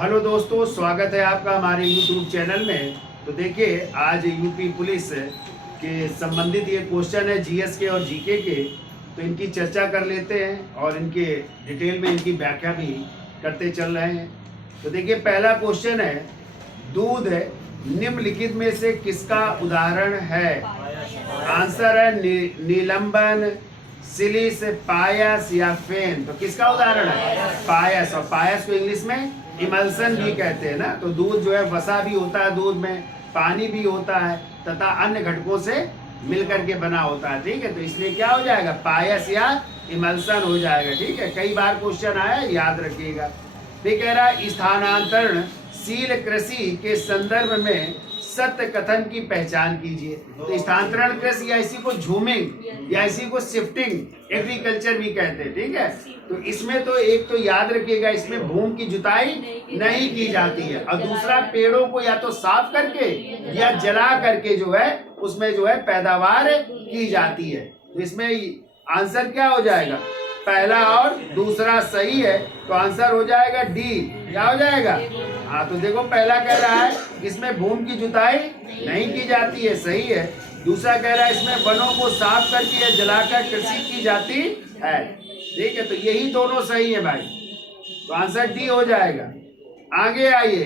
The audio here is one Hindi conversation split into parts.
हेलो दोस्तों, स्वागत है आपका हमारे YouTube चैनल में। तो देखिए, आज यूपी पुलिस के संबंधित ये क्वेश्चन है जीएस के और जीके के। तो इनकी चर्चा कर लेते हैं और इनके डिटेल में इनकी व्याख्या भी करते चल रहे हैं। तो देखिए, पहला क्वेश्चन है, दूध निम्नलिखित में से किसका उदाहरण है? आंसर है निलंबन, सिलिस, पायस या फेन। तो किसका उदाहरण है? पायस। और पायस को इंग्लिश में इमल्सन भी कहते हैं ना। तो दूध जो है, वसा भी होता है दूध में, पानी भी होता है तथा अन्य घटकों से मिलकर के बना होता है। ठीक है, तो इसलिए क्या हो जाएगा? पायस या इमल्सन हो जाएगा। ठीक है, कई बार क्वेश्चन आया, याद रखिएगा। फिर कह रहा है, स्थानांतरणशील कृषि के संदर्भ में सत्य कथन की पहचान कीजिए। तो स्थानांतरण कृषि या इसी को झूमिंग या इसी को शिफ्टिंग एग्रीकल्चर भी कहते हैं। ठीक है, तो इसमें तो एक तो याद रखिएगा, इसमें भूमि की जुताई नहीं की जाती है, और दूसरा पेड़ों को या तो साफ करके या जला करके जो है उसमें जो है पैदावार की जाती है। तो इसमें आंसर क्या हो जाएगा? पहला और दूसरा सही है, तो आंसर हो जाएगा डी। क्या हो जाएगा? हाँ, तो देखो, पहला कह रहा है इसमें भूमि की जुताई नहीं की जाती है, सही है। दूसरा कह रहा है इसमें वनों को साफ करके या जलाकर कृषि की जाती है। ठीक है, तो यही दोनों सही है भाई, तो आंसर डी हो जाएगा। आगे आइए,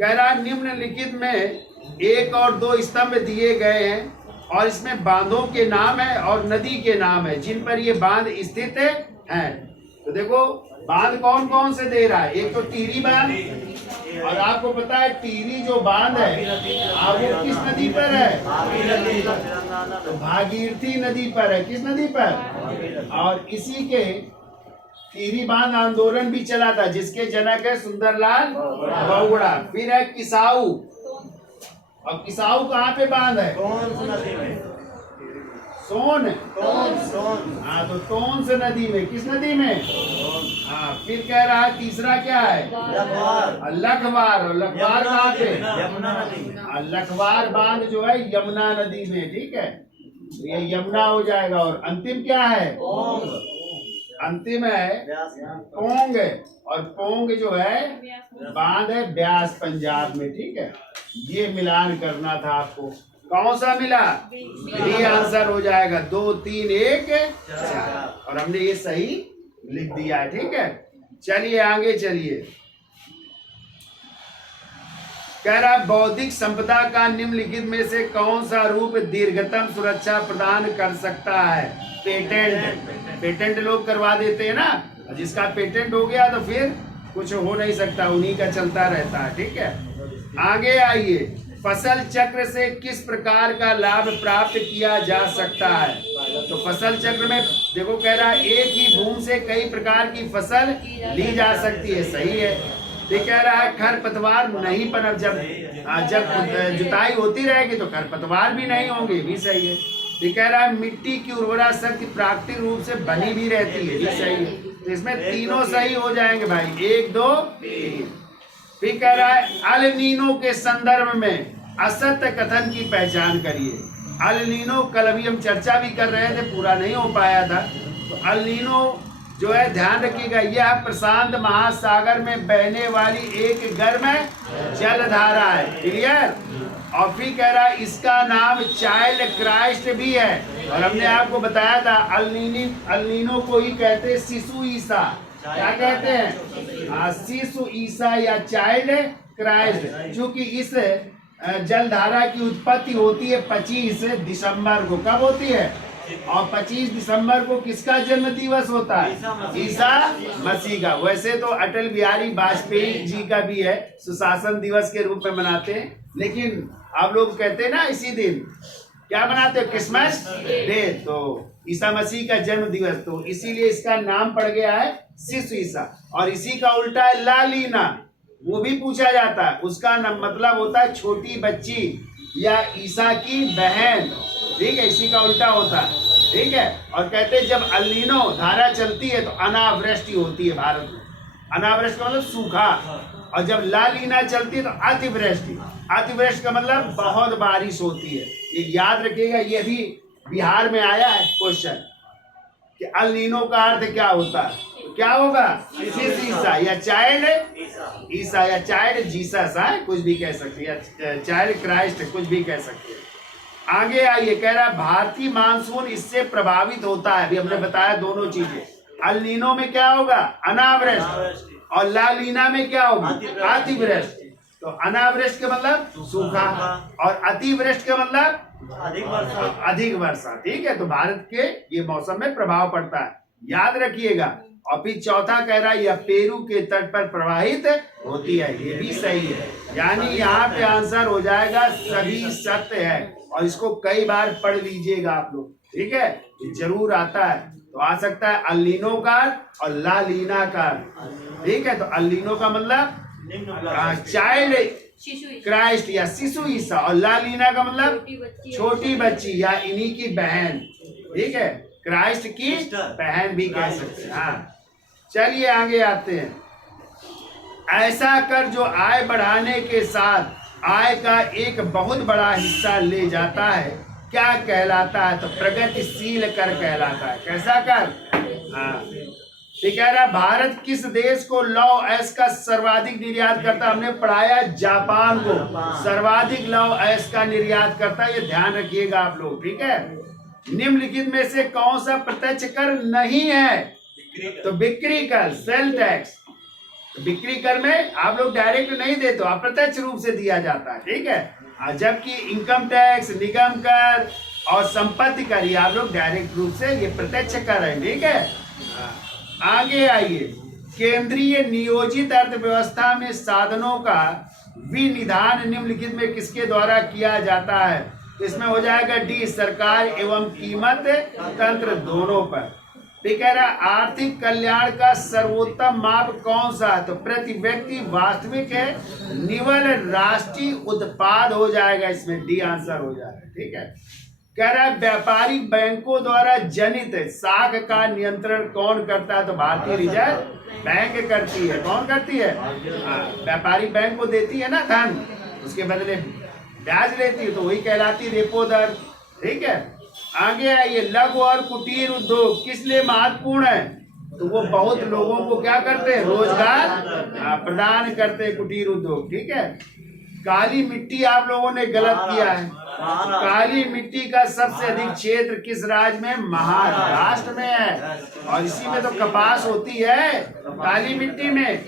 कह रहा है निम्नलिखित में 1 और 2 स्तंभ दिए गए हैं और इसमें बांधों के नाम है और नदी के नाम है जिन पर ये बांध स्थित है। तो देखो, बांध कौन कौन से दे रहा है? एक तो टिहरी बांध, और आपको पता है टिहरी जो बांध है वो किस नदी पर है? तो भागीरथी नदी पर है। किस नदी पर? और इसी के टिहरी बांध आंदोलन भी चला था जिसके जनक है सुंदरलाल बहुगुणा। फिर है किसाऊ, और किसाऊ कहाँ पे बांध है? सोन। हाँ, तो टोंस नदी में। किस नदी में? हाँ। फिर कह रहा है तीसरा क्या है? लखवार। और लखवार कहाँ पे? लखवार बांध जो है यमुना नदी में। ठीक है, तो ये यमुना हो जाएगा। और अंतिम क्या है? अंतिम है पोंग, और पोंग जो है बांध है ब्यास, पंजाब में। ठीक है, ये मिलान करना था आपको। कौन सा मिला? ये आंसर हो जाएगा 2, 3, 1, 4। और हमने ये सही लिख दिया है। ठीक है, चलिए आगे चलिए। कह रहा है बौद्धिक संपदा का निम्नलिखित में से कौन सा रूप दीर्घतम सुरक्षा प्रदान कर सकता है? पेटेंट। पेटेंट लोग करवा देते हैं ना, जिसका पेटेंट हो गया तो फिर कुछ हो नहीं सकता, उन्हीं का चलता रहता है। ठीक है, आगे आइए। फसल चक्र से किस प्रकार का लाभ प्राप्त किया जा सकता है? तो फसल चक्र में देखो, कह रहा है एक ही भूमि से कई प्रकार की फसल ली जा सकती है, सही है। फिर कह रहा है खरपतवार नहीं पनप, जब जुताई होती रहेगी तो खरपतवार भी नहीं होंगे, भी सही है। फिर कह रहा है मिट्टी की उर्वरा शक्ति प्राकृतिक रूप से बनी भी रहती है, भी सही है। तो इसमें तीनों सही हो जाएंगे भाई, 1, 2, 3। फिर कह रहा है अल नीनो के संदर्भ में असत्य कथन की पहचान करिए। अल नीनो कल अभी हम चर्चा भी कर रहे थे, पूरा नहीं हो पाया था। तो अल नीनो जो है, ध्यान रखिएगा, यह प्रशांत महासागर में बहने वाली एक गर्म जलधारा है। क्लियर? और फिर कह रहा है इसका नाम चाइल्ड क्राइस्ट भी है, और हमने आपको बताया था अल नीनो को ही कहते हैं शिशु ईसा। क्या कहते हैं? शिशु ईसा या चाइल्ड क्राइस्ट। क्योंकि इस जलधारा की उत्पत्ति होती है 25 दिसंबर को। कब होती है? और 25 दिसंबर को किसका जन्म दिवस होता है? ईसा मसीह का। वैसे तो अटल बिहारी वाजपेयी जी का भी है, सुशासन दिवस के रूप में मनाते हैं, लेकिन आप लोग कहते हैं ना इसी दिन क्या मनाते हो? Christmas day. तो ईसा मसीह का जन्म दिवस, तो इसीलिए इसका नाम पड़ गया है शिशु ईसा। और इसी का उल्टा है लालीना, वो भी पूछा जाता है, उसका नाम मतलब होता है छोटी बच्ची या ईसा की बहन। ठीक है, इसी का उल्टा होता है। ठीक है, और कहते हैं जब अल नीनो धारा चलती है तो अनावृष्टि होती है भारत में। अनावृष्टि का मतलब सूखा, और जब ला लीना चलती है तो अतिवृष्टि। अतिवृष्टि का मतलब बहुत बारिश होती है। ये याद रखिएगा, ये भी बिहार में आया है क्वेश्चन कि अल नीनो का अर्थ क्या होता है। क्या होगा? सिस ईसा या चाइल्ड ईसा या चाइल्ड जीसस है, कुछ भी कह सकते हैं, या चाइल्ड क्राइस्ट, कुछ भी कह सकते हैं। आगे आइए, कह रहा है भारतीय मानसून इससे प्रभावित होता है। अभी हमने बताया दोनों चीजें। अल नीनो में क्या होगा? अनावृष्टि, और ला लीना में क्या होगी? अतिवृष्टि। तो अनावृष्टि का मतलब सूखा, और अतिवृष्टि का मतलब अधिक वर्षा। ठीक है, तो भारत के ये मौसम में प्रभाव पड़ता है, याद रखिएगा। और फिर चौथा कह रहा है यह पेरू के तट पर प्रवाहित होती है, ये भी सही है। यानी यहाँ पे आंसर हो जाएगा सभी सत्य है, और इसको कई बार पढ़ लीजिएगा आप लोग। ठीक है, ये जरूर आता है। तो आ सकता है अल्लीनो का और ला लीना का। ठीक है, तो अल्लीनो का मतलब चाइल्ड क्राइस्ट या शिशु ईसा, और ला लीना का मतलब छोटी बच्ची या इन्हीं की बहन। ठीक है, क्राइस्ट की बहन भी कह सकते हैं। हाँ, चलिए आगे आते हैं। ऐसा कर जो आय बढ़ाने के साथ आय का एक बहुत बड़ा हिस्सा ले जाता है, क्या कहलाता है? तो प्रगतिशील कर कहलाता है। कैसा कर? हाँ, कह रहा भारत किस देश को लौह अयस्क का सर्वाधिक निर्यात करता? हमने पढ़ाया जापान को सर्वाधिक लौह अयस्क का निर्यात करता है, ये ध्यान रखिएगा आप लोग। ठीक है, निम्नलिखित में से कौन सा प्रत्यक्ष कर नहीं है? तो बिक्री कर, सेल टैक्स। तो बिक्री कर में आप लोग डायरेक्ट नहीं देते हो, अप्रत्यक्ष रूप से दिया जाता है। ठीक है, जबकि इनकम टैक्स, निगम कर और संपत्ति कर ये आप लोग डायरेक्ट रूप से, ये प्रत्यक्ष कर है। ठीक है, आगे आइए। केंद्रीय नियोजित अर्थव्यवस्था में साधनों का विनिधान निम्नलिखित में किसके द्वारा किया जाता है? इसमें हो जाएगा डी, सरकार एवं कीमत तंत्र दोनों पर। फिर कह रहा आर्थिक कल्याण का सर्वोत्तम माप कौन सा है? तो प्रति व्यक्ति वास्तविक है निवल राष्ट्रीय उत्पाद हो जाएगा, इसमें डी आंसर हो जाएगा। ठीक है, कह रहा है व्यापारिक बैंकों द्वारा जनित साख का नियंत्रण कौन करता है? तो भारतीय रिजर्व बैंक करती है। कौन करती है? व्यापारिक बैंक को देती है ना धन, उसके बदले ब्याज लेती है, तो वही कहलाती रेपो दर। ठीक है, आगे आइए। लघु और कुटीर उद्योग किस लिए महत्वपूर्ण है? तो वो बहुत लोगों को क्या करते हैं? रोजगार प्रदान करते हैं कुटीर उद्योग। ठीक है, काली मिट्टी आप लोगों ने गलत किया है। काली मिट्टी का सबसे अधिक क्षेत्र किस राज्य में? महाराष्ट्र में है, और इसी में तो कपास होती है काली मिट्टी में।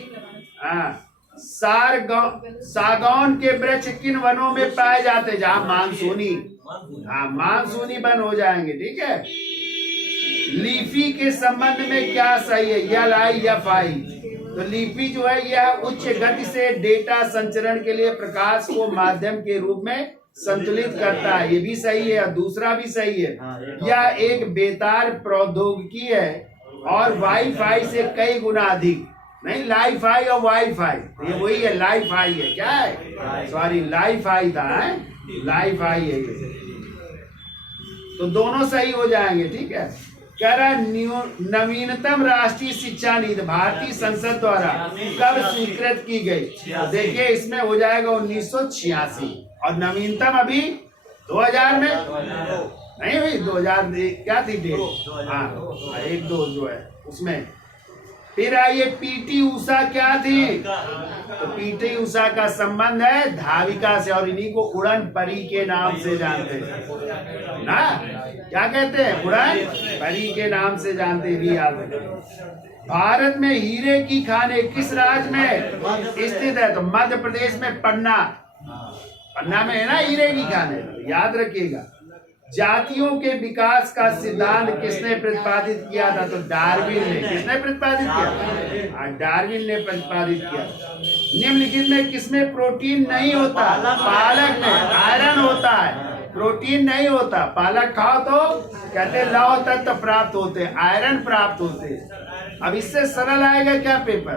सागौन के वृक्ष किन वनों में पाए जाते हैं? जहाँ मानसूनी, मानसूनी वन हो जाएंगे। ठीक है, लीफी के संबंध में क्या सही है? LIFI। तो लीफी जो है यह उच्च गति से डेटा संचरण के लिए प्रकाश को माध्यम के रूप में संतुलित करता है, ये भी सही है। और दूसरा भी सही है, यह एक बेतार प्रौद्योगिकी है और वाईफाई से कई गुना अधिक। नहीं, लाईफाई और वाईफाई ये वही है, लाईफाई है। क्या है? सॉरी, लाईफाई था, लाईफाई है ये। तो दोनों सही हो जाएंगे। ठीक है, कह रहा नवीनतम राष्ट्रीय शिक्षा नीति भारतीय संसद द्वारा कब स्वीकृत की गई? तो देखिए इसमें हो जाएगा 1986, और नवीनतम अभी 2000 में नहीं हुई। 2000 क्या थी डेट? हाँ, 1-2 जो है उसमें। फिर आइए, पीटी उषा क्या थी? तो पीटी उषा का संबंध है धाविका से, और इन्हीं को उड़न परी के नाम से जानते हैं ना। क्या कहते हैं? उड़न परी के नाम से जानते हैं, भी याद रखें। भारत में हीरे की खाने किस राज्य में स्थित है? तो मध्य प्रदेश में पन्ना, पन्ना में है ना हीरे की खाने, याद रखिएगा। जातियों के विकास का सिद्धांत किसने प्रतिपादित किया था? तो डार्विन ने। किसने प्रतिपादित किया? डार्विन ने प्रतिपादित किया। निम्नलिखित में किसमें प्रोटीन नहीं होता? पालक में आयरन होता है, प्रोटीन नहीं होता। पालक खाओ तो कहते लौह तत्व प्राप्त होते, आयरन प्राप्त होते। अब इससे सरल आएगा क्या पेपर?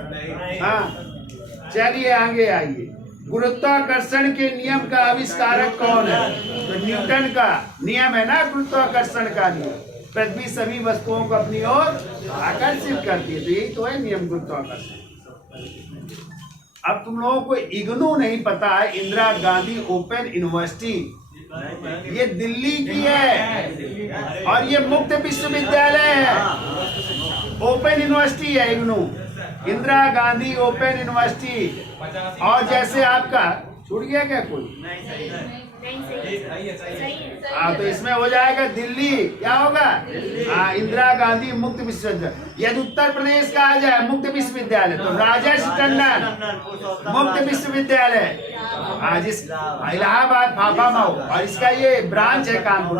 हाँ, चलिए आगे आइए। गुरुत्वाकर्षण के नियम का आविष्कारक कौन है? तो न्यूटन का नियम है ना, गुरुत्वाकर्षण का नियम। पृथ्वी सभी वस्तुओं को अपनी ओर आकर्षित करती है, तो यही तो है नियम गुरुत्वाकर्षण। अब तुम लोगों को इग्नू नहीं पता है, इंदिरा गांधी ओपन यूनिवर्सिटी, ये दिल्ली की है और ये मुक्त विश्वविद्यालय है। ओपन यूनिवर्सिटी है इग्नू, इंदिरा गांधी ओपन यूनिवर्सिटी। और जैसे आपका छूट गया क्या कोई? हाँ, तो इसमें हो जाएगा दिल्ली, क्या होगा? हाँ, इंदिरा गांधी मुक्त विश्वविद्यालय। यदि उत्तर प्रदेश का आ जाए मुक्त विश्वविद्यालय तो राजेश टंडन मुक्त विश्वविद्यालय, जिस इलाहाबाद फाफा मऊ, और इसका ये ब्रांच है कानपुर,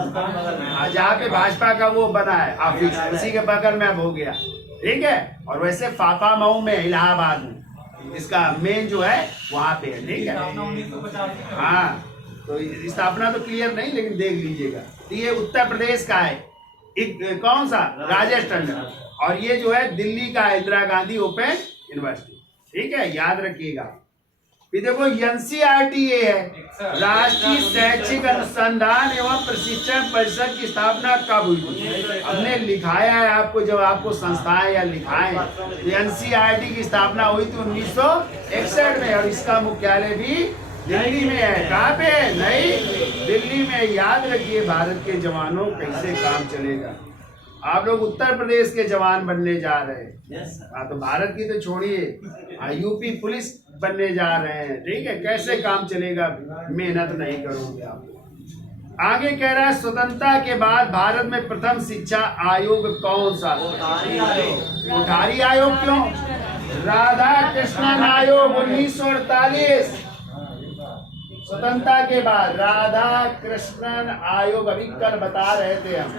जहाँ पे भाजपा का वो बना है ऑफिस, उसी के बगल में अब हो गया, ठीक है। और वैसे फाफा मऊ में इलाहाबाद में इसका मेन जो है वहाँ पे है, ठीक है। हाँ, तो स्थापना तो क्लियर नहीं, लेकिन देख लीजिएगा। तो ये उत्तर प्रदेश का है, कौन सा? राजेश टंडन। और ये जो है दिल्ली का इंदिरा गांधी ओपन यूनिवर्सिटी, ठीक है, याद रखिएगा। फिर देखो एनसीईआरटी ये है, राष्ट्रीय शैक्षिक अनुसंधान एवं प्रशिक्षण परिषद की स्थापना कब हुई थी? हमने लिखाया है आपको, जब आपको संस्थाएं या लिखाएं, तो एनसीईआरटी की स्थापना हुई थी 1961 में, और इसका मुख्यालय भी दिल्ली में है। कहाँ पे? नहीं, दिल्ली में। याद रखिए, भारत के जवानों कैसे काम चलेगा। आप लोग उत्तर प्रदेश के जवान बनने जा रहे हैं, हाँ, तो भारत की तो छोड़िए, यूपी पुलिस बनने जा रहे हैं, ठीक है। कैसे काम चलेगा, मेहनत नहीं करोगे आप। आगे कह रहा है, स्वतंत्रता के बाद भारत में प्रथम शिक्षा आयोग कौन सा? कोठारी आयोग। क्यों? राधा कृष्णन आयोग 1948। स्वतंत्रता के बाद राधा कृष्णन आयोग, अभी कल बता रहे थे हम,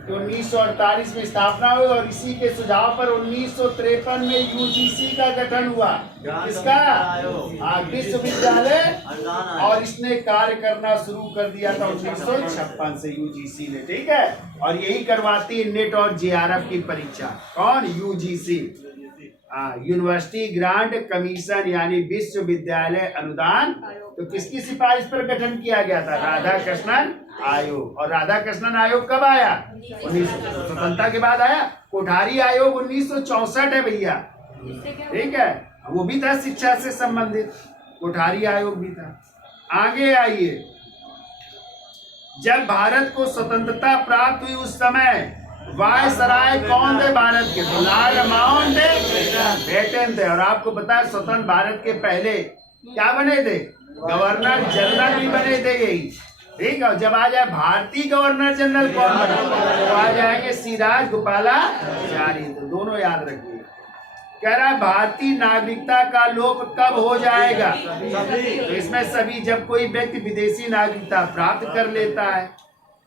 तो 1948 में स्थापना हुई, और इसी के सुझाव पर 1953 में यूजीसी का गठन हुआ। किसका? विश्वविद्यालय। और इसने कार्य करना शुरू कर दिया था 1956 से यूजीसी ने, ठीक है। और यही करवाती है नेट और जेआरएफ की परीक्षा। कौन? यूजीसी, यूनिवर्सिटी ग्रांट कमीशन, यानी विश्वविद्यालय अनुदान। तो किसकी सिफारिश पर गठन किया गया था? राधा कृष्णन आयोग। और राधा कृष्णन आयोग कब आया? स्वतंत्रता के बाद आया। कोठारी आयोग 1964 है भैया, ठीक है, वो भी था शिक्षा से संबंधित, कोठारी आयोग भी था। आगे आइए, जब भारत को स्वतंत्रता प्राप्त हुई उस समय वायसराय कौन थे भारत के? तो लॉर्ड माउंटबेटन थे। और आपको पता है स्वतंत्र भारत के पहले क्या बने थे? गवर्नर जनरल भी बने थे यही, ठीक है। जब आ जाए भारतीय गवर्नर जनरल कौन बना? तो आ जाएंगे सिराज गोपालाचारी। तो दोनों याद रखिए। कह रहा है भारतीय नागरिकता का लोप कब हो जाएगा? तो इसमें सभी, जब कोई व्यक्ति विदेशी नागरिकता प्राप्त कर लेता है,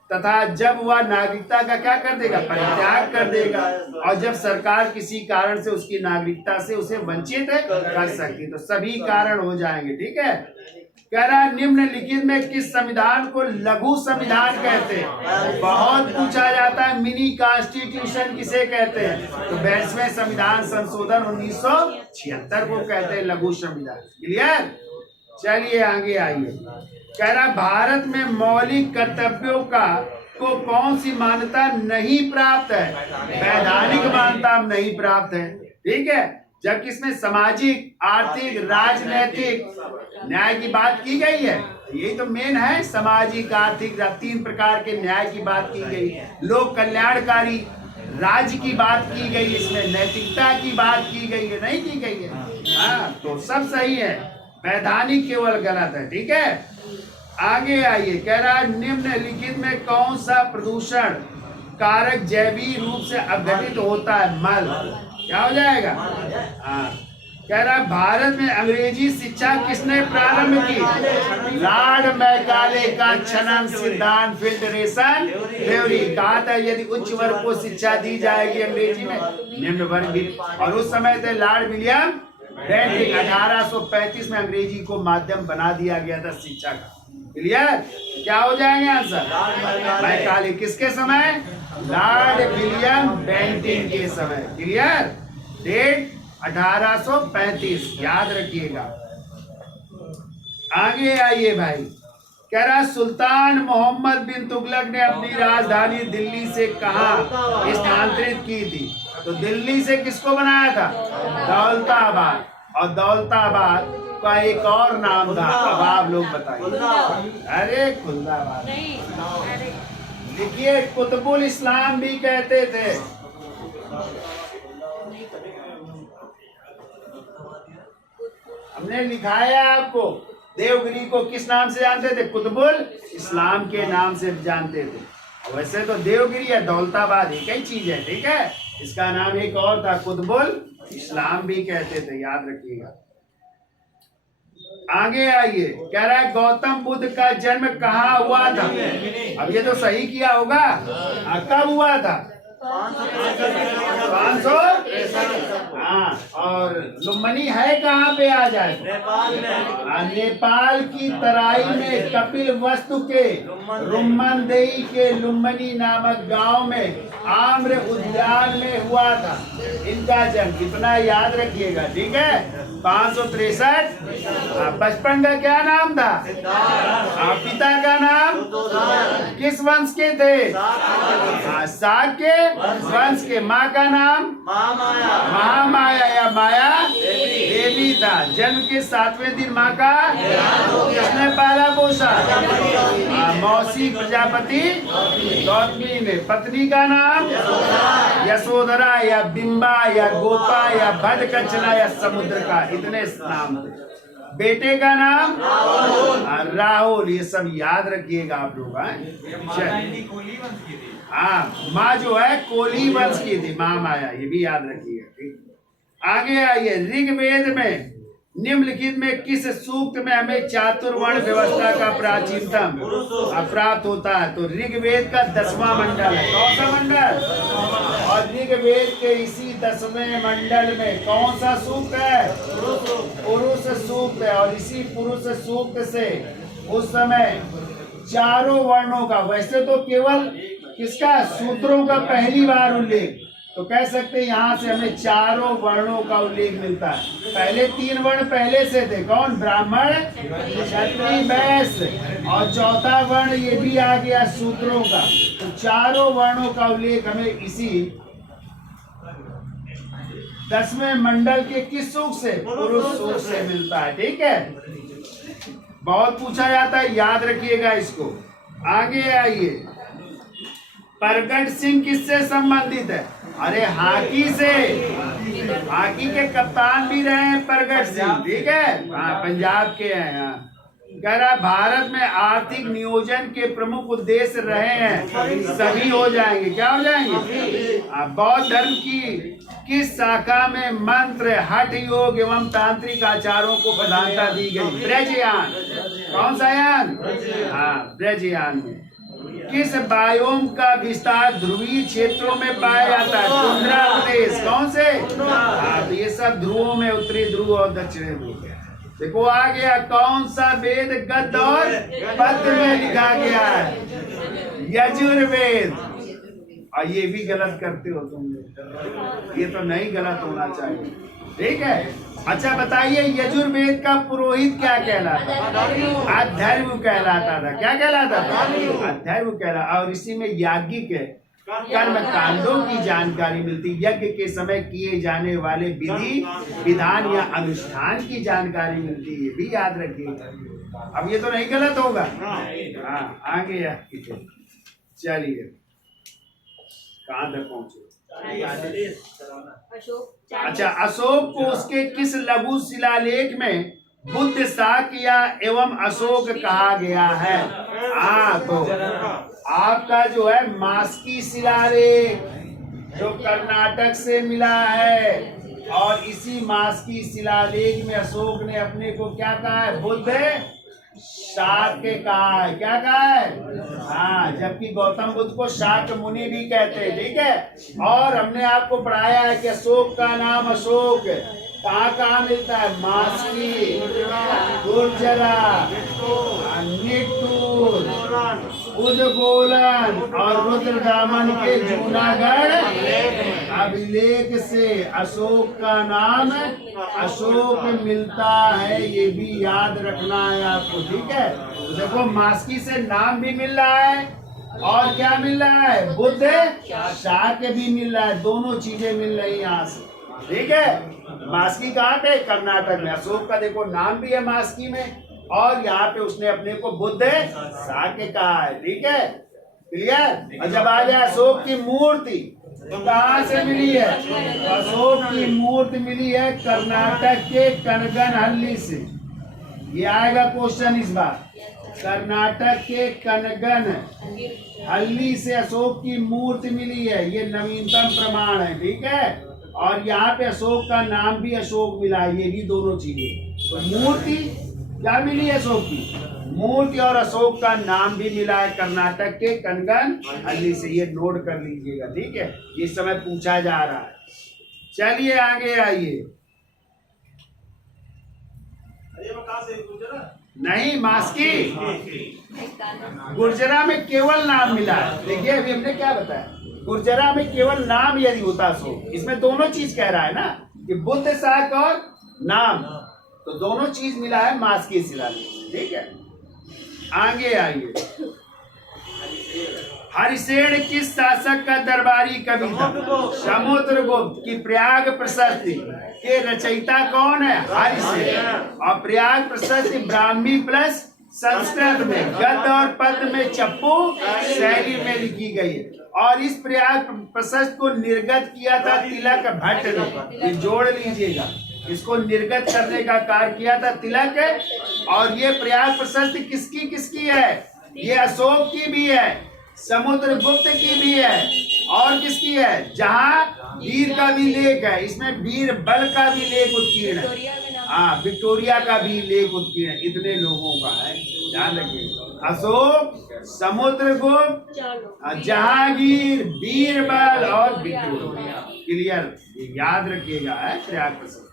तथा जब वह नागरिकता का क्या कर देगा? परित्याग कर देगा। और जब सरकार किसी कारण से उसकी नागरिकता से उसे वंचित कर सकती, तो सभी कारण हो जाएंगे, ठीक है। कह रहा है निम्नलिखित में किस संविधान को लघु संविधान कहते हैं? बहुत पूछा जाता है, मिनी कॉन्स्टिट्यूशन किसे कहते हैं? तो 22वें संविधान संशोधन 1976 को कहते हैं लघु संविधान। क्लियर? चलिए आगे आइए। कह रहा भारत में मौलिक कर्तव्यों को कौन सी मान्यता नहीं प्राप्त है? वैधानिक मान्यता नहीं प्राप्त है, ठीक है। जबकि इसमें सामाजिक, आर्थिक, राजनीतिक न्याय की बात की गई है। यही तो मेन है, सामाजिक, आर्थिक, 3 प्रकार के न्याय की बात की गई। लोक कल्याणकारी राज्य की बात की गई, इसमें नैतिकता की बात की गई है, नहीं की गई है। हाँ, तो सब सही है, वैधानिक केवल गलत है, ठीक है। आगे आइए, कह रहा है निम्नलिखित में कौन सा प्रदूषण कारक जैविक रूप से अपघटित होता है? मल। क्या हो जाएगा? हाँ, कह रहा है भारत में अंग्रेजी शिक्षा किसने प्रारंभ की? लॉर्ड मैकाले का छनन सिद्धांत, फिल्ट्रेशन थ्योरी। कहा था यदि उच्च वर्ग को शिक्षा दी जाएगी अंग्रेजी में, निम्न वर्ग भी। और उस समय थे लॉर्ड विलियम बेंटिक। 1835 में अंग्रेजी को माध्यम बना दिया गया था शिक्षा का। क्लियर? क्या हो जाएंगे आंसर? मैकाले किसके समय? लॉर्ड विलियम बेंटिक के समय। क्लियर? डेट 1835, याद रखिएगा। आगे आइए भाई, कह रहा सुल्तान मोहम्मद बिन तुगलक ने अपनी राजधानी दिल्ली से कहाँ स्थानांतरित की थी? तो दिल्ली से किसको बनाया था? दौलताबाद। और दौलताबाद का एक और नाम था, अब आप लोग बताइए। अरे खुल्दाबाद। देखिए, कुतुबुल इस्लाम भी कहते थे, हमने लिखा है आपको, देवगिरी को किस नाम से जानते थे? कुतुबुल इस्लाम के नाम से जानते थे। वैसे तो देवगिरी या दौलताबाद एक ही चीज है, ठीक है। इसका नाम एक और था, कुतुबुल इस्लाम भी कहते थे, याद रखिएगा। आगे आइए, कह रहा है गौतम बुद्ध का जन्म कहाँ हुआ था? अब ये तो सही किया होगा, कब हुआ था? 500। हाँ, और लुम्बिनी है कहाँ पे? आ जाए नेपाल की तराई में कपिल वस्तु के रुम्मनदेई के लुम्बिनी नामक गांव में आम्र उद्यान में हुआ था इनका जन्म। कितना याद रखिएगा, ठीक है। 563। बचपन का क्या नाम था? पिता का नाम? किस वंश के थे? शाक के वंश के। माँ का नाम? महामाया या माया देवी था। जन्म के 7वें दिन माँ का किसने पाला पोसा? मौसी प्रजापति गौतमी ने। पत्नी का नाम? यशोधरा या बिंबा या गोपा या भद्रकचना या समुद्र का, इतने नाम थे। बेटे का नाम? राहुल। ये सब याद रखिएगा आप लोग। हाँ, माँ जो है कोली वंश की थी, महामाया, ये भी याद रखिएगा, ठीक। आगे आइए, ऋग्वेद में निम्नलिखित में किस सूक्त में हमें चातुर्वर्ण व्यवस्था का प्राचीनतम प्राप्त होता है? तो ऋग्वेद का 10वां मंडल है। कौन सा मंडल? और ऋग्वेद के इसी 10वें मंडल में कौन सा सूक्त है? पुरुष सूक्त है। और इसी पुरुष सूक्त से उस समय चारों वर्णों का, वैसे तो केवल किसका? सूत्रों का पहली बार उल्लेख, तो कह सकते हैं यहाँ से हमें चारों वर्णों का उल्लेख मिलता है। पहले 3 वर्ण पहले से थे, कौन? ब्राह्मण, क्षत्रिय, वैश्य, और चौथा वर्ण ये भी आ गया सूत्रों का। तो चारों वर्णों का उल्लेख हमें इसी 10वें मंडल के किस सूक्त से? पुरुष सूक्त से मिलता है, ठीक है। बहुत पूछा जाता है, याद रखिएगा इसको। आगे आइए, प्रगट सिंह किससे संबंधित है? अरे हॉकी से। हॉकी के कप्तान भी रहे हैं प्रगट सिंह, ठीक है। हाँ, पंजाब के हैं। हाँ, कह रहा भारत में आर्थिक नियोजन के प्रमुख उद्देश्य रहे हैं, सभी हो जाएंगे। क्या हो जाएंगे? बौद्ध धर्म की किस शाखा में मंत्र, हठ योग एवं तांत्रिक आचारों को प्रधानता दी गई? ब्रजयान। कौन सा यान? हाँ, ब्रजयान में। किस बायोम का विस्तार ध्रुवीय क्षेत्रों में पाया जाता है? टुंड्रा प्रदेश। कौन से? तो ये सब ध्रुवों में, उत्तरी ध्रुव और दक्षिणी ध्रुव। देखो आ गया, कौन सा वेद गद्य और पद्य में लिखा गया है? यजुर्वेद। और ये भी गलत करते हो तुम लोग, ये तो नहीं गलत होना चाहिए, ठीक है। अच्छा बताइए, यजुर्वेद का पुरोहित क्या कहलाता? अध्वर्यु कहलाता था। क्या कहलाता था? अध्वर्यु कहलाता। और इसी में याज्ञिक कर्म कांडों की जानकारी मिलती, यज्ञ के समय किए जाने वाले विधि विधान या अनुष्ठान की जानकारी मिलती है, ये भी याद रखिए। अब ये तो नहीं गलत होगा। हाँ, आगे चलिए, कहाँ तक पहुँचे? अच्छा, अशोक को उसके किस लघु शिलालेख में बुद्ध शाक या एवं अशोक कहा गया है? तो आपका जो है मास्की शिलालेख, जो कर्नाटक से मिला है, और इसी मास्की शिलालेख में अशोक ने अपने को क्या कहा है? बुद्ध शाक्य कहा है। क्या कहा है? हाँ, जबकि गौतम बुद्ध को शाक्य मुनि भी कहते हैं, ठीक है। और हमने आपको पढ़ाया है कि अशोक का नाम अशोक कहाँ मिलता है? मास्की, गुर्जरा, निट्टूर, उदगोलन और रुद्रदामन के जूनागढ़ अभिलेख से अशोक का नाम अशोक मिलता है, ये भी याद रखना है आपको, ठीक है। तो देखो, मास्की से नाम भी मिल रहा है और क्या मिल रहा है? बुद्ध शाक्य भी मिल रहा है, दोनों चीजें मिल रही यहाँ से, ठीक है। मास्की कहाँ पे? कर्नाटक में। अशोक का देखो नाम भी है मास्की में, और यहाँ पे उसने अपने को बुद्ध शाक्य कहा है, ठीक है, क्लियर। और जब आ जाए अशोक की मूर्ति, कहाँ से मिली है? अशोक की मूर्ति मिली है कर्नाटक के कनगनहल्ली से। ये आएगा क्वेश्चन इस बार। कर्नाटक के कनगनहल्ली से अशोक की मूर्ति मिली है, ये नवीनतम प्रमाण है, ठीक है। और यहाँ पे अशोक का नाम भी अशोक मिला है, ये भी दोनों चीजें। तो मूर्ति क्या मिली है? अशोक की मूर्ति और अशोक का नाम भी मिला है कर्नाटक के कनगनहल्ली से, ये नोट कर लीजिएगा, ठीक है। ये समय पूछा जा रहा है। चलिए आगे आइए। नहीं, मास्की गुर्जरा में केवल नाम मिला है। देखिए अभी हमने क्या बताया, गुर्जरा में केवल नाम यदि होता अशोक, इसमें दोनों चीज कह रहा है ना कि बुद्ध शाक और नाम, तो दोनों चीज मिला है मास्की शिलालेख, ठीक है। आगे आइए। हरिसेन किस शासक का दरबारी कवि था? समुद्रगुप्त। की प्रयाग प्रशस्ति के रचयिता कौन है? हरिसेन। और प्रयाग प्रशस्ति ब्राह्मी प्लस संस्कृत में गद्य और पद्य में चप्पू शैली में लिखी गई है। और इस प्रयाग प्रशस्ति को निर्गत किया था तिलक भट्ट ने, ये जोड़ लीजिएगा, इसको निर्गत करने का कार्य किया था तिलक। और ये प्रयाग प्रशस्ति किसकी किसकी है? ये अशोक की भी है, समुद्रगुप्त की भी है, और किसकी है? जहाँ वीर का भी लेख है, इसमें वीर बल का भी लेख उत्कीर्ण है, हाँ विक्टोरिया का भी लेख उत्कीर्ण है, इतने लोगों का है, ध्यान रखिए। अशोक, समुद्रगुप्त, जहांगीर, बीरबल और विक्टोरिया। क्लियर, याद रखिएगा है प्रयाग प्रशस्ति।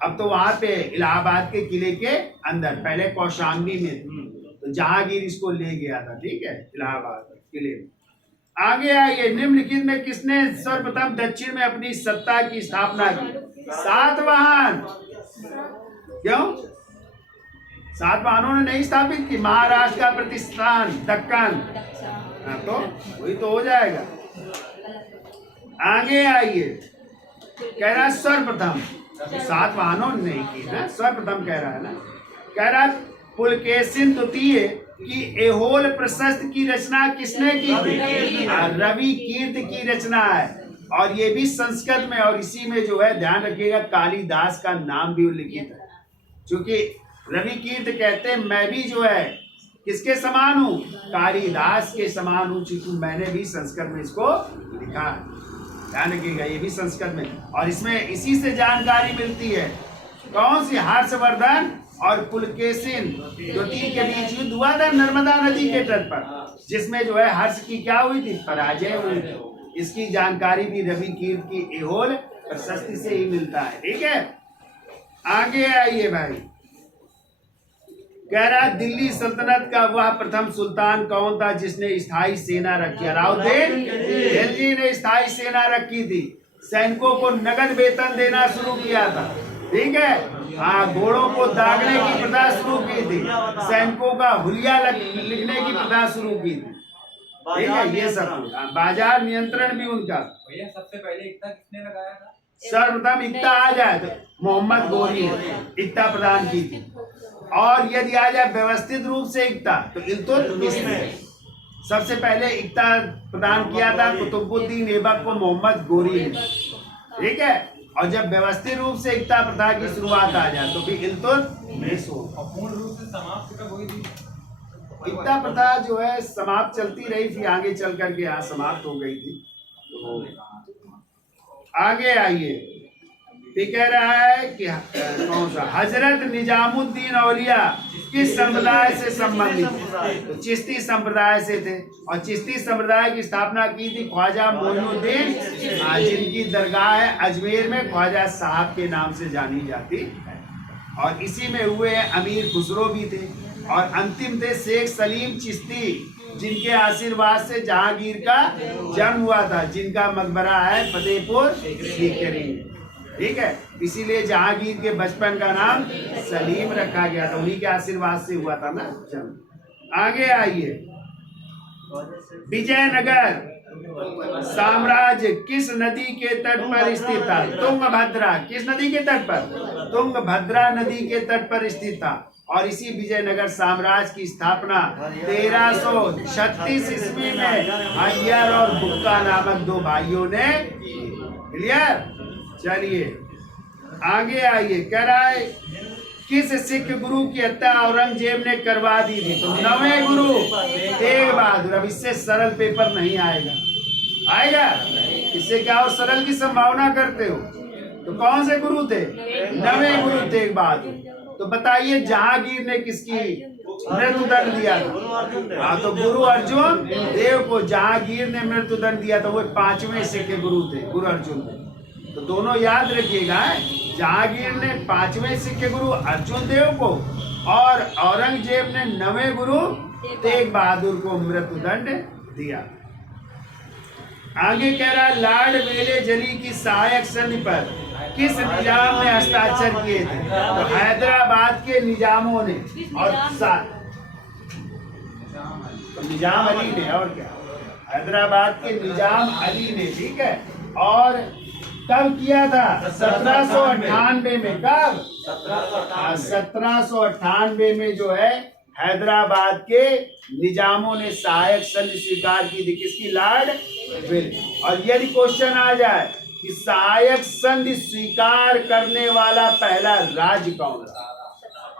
अब तो वहां पे इलाहाबाद के किले के अंदर, पहले कौशाम्बी में थी, तो जहांगीर इसको ले गया था, ठीक है, इलाहाबाद किले में। आगे आइए। निम्नलिखित में किसने सर्वप्रथम दक्षिण में अपनी सत्ता की स्थापना की? सातवाहन। क्यों? सातवाहनों ने नहीं स्थापित की? महाराष्ट्र का प्रतिष्ठान दक्कन, तो वही तो हो जाएगा। आगे आइए। कह रहा सर्वप्रथम, सातवाहनों ने नहीं की ना, सर्वप्रथम कह रहा है ना। कह रहा पुलकेशिन द्वितीय की एहोल प्रशस्ति की रचना किसने की थी? रवि कीर्त की रचना है, और ये भी संस्कृत में, और इसी में जो है ध्यान रखिएगा कालिदास का नाम भी उल्लिखित है। क्योंकि रवि कीर्त कहते हैं मैं भी जो है किसके समान हूँ? कालिदास के समान हूँ, चूंकि मैंने भी संस्कृत में इसको लिखा है, ध्यान रखिएगा, ये भी संस्कृत में। और इसमें इसी से जानकारी मिलती है, कौन सी? हर्षवर्धन और पुलकेशिन द्वितीय के बीच युद्ध हुआ था नर्मदा नदी के तट पर, जिसमें जो है हर्ष की क्या हुई थी? पराजय हुई थी। इसकी जानकारी भी रवि कीर्त की एहोल प्रशस्ति से ही मिलता है, ठीक है। आगे आइए भाई। कह रहा दिल्ली सल्तनत का वह प्रथम सुल्तान कौन था जिसने स्थायी सेना रखी? अलाउद्दीन खिलजी ने स्थायी सेना रखी थी, सैनिकों को नगद वेतन देना शुरू किया था, ठीक है। हाँ, घोड़ों को दागने की प्रथा शुरू की थी, सैनिकों का हुलिया लिखने की प्रथा शुरू की थी, ठीक है। ये सब बाजार नियंत्रण भी उनका। भैया सबसे पहले इक्ता किसने लगाया था? सर्वप्रथम इक्ता आ जाए तो मोहम्मद गोरी ने इक्ता प्रदान की थी, और यदि आ जाए व्यवस्थित रूप से इक्ता तो इल्तुतमिश ने सबसे पहले इक्ता प्रदान किया था कुतुबुद्दीन ऐबक को मोहम्मद गोरी ने, ठीक है। और जब व्यवस्थित रूप से इक्ता प्रथा की शुरुआत आ जाए तो फिर इल्तुतमिश हो। पूर्ण रूप से समाप्त कब हुई थी? इक्ता प्रथा जो है समाप्त चलती रही, फिर आगे चल करके यहाँ समाप्त हो गई थी। तो आगे आइए। फिर कह रहा है कि कौन सा? हजरत निजामुद्दीन औलिया किस संप्रदाय से संबंधित? तो चिश्ती संप्रदाय से थे, और चिश्ती संप्रदाय की स्थापना की थी ख्वाजा मोइनुद्दीन, जिनकी दरगाह है अजमेर में, ख्वाजा साहब के नाम से जानी जाती है। और इसी में हुए अमीर खुसरो भी थे, और अंतिम थे शेख सलीम चिश्ती, जिनके आशीर्वाद से जहांगीर का जन्म हुआ था, जिनका मकबरा है फतेहपुर सीकरी, ठीक है। इसीलिए जहांगीर के बचपन का नाम सलीम रखा गया था, उन्हीं के आशीर्वाद से हुआ था ना जन्म। आगे आइए। विजयनगर साम्राज्य किस नदी के तट पर स्थित था? तुंगभद्रा। किस नदी के तट पर? तुंगभद्रा नदी के तट पर स्थित था। और इसी विजयनगर साम्राज्य की स्थापना 1336 ईस्वी में अय्यर और बुक्का नामक दो भाइयों ने की। क्लियर? चलिए आगे आइए। कह रहा है किस सिख गुरु की हत्या औरंगजेब ने करवा दी थी? तो 9वें गुरु तेग बहादुर। अब इससे सरल पेपर नहीं आएगा, आएगा? इससे क्या और सरल की संभावना करते हो? तो कौन से गुरु थे? 9वें गुरु तेग बहादुर। तो बताइए जहांगीर ने किसकी मृत्युदंड दिया था? हाँ, तो गुरु अर्जुन देव को जहांगीर ने मृत्युदंड दिया था। वो 5वें सिख गुरु थे, गुरु अर्जुन थे। तो दोनों याद रखिएगा, जहांगीर ने 5वें सिख गुरु अर्जुन देव को और औरंगजेब ने 9वें गुरु तेग बहादुर को मृत्युदंड दिया। आगे कह रहा है लॉर्ड वेले जली की सहायक संधि पर किस निजाम ने हस्ताक्षर किए थे? तो हैदराबाद के निजामों ने और तो निजाम अली ने, और क्या, हैदराबाद के निजाम अली ने, ठीक है। और कब किया था? 1798 में। कब? 1798 में जो है हैदराबाद के निजामों ने सहायक संधि स्वीकार की थी। किसकी? लॉर्ड वेले। और यदि क्वेश्चन आ जाए कि सहायक संधि स्वीकार करने वाला पहला राज्य कौन था?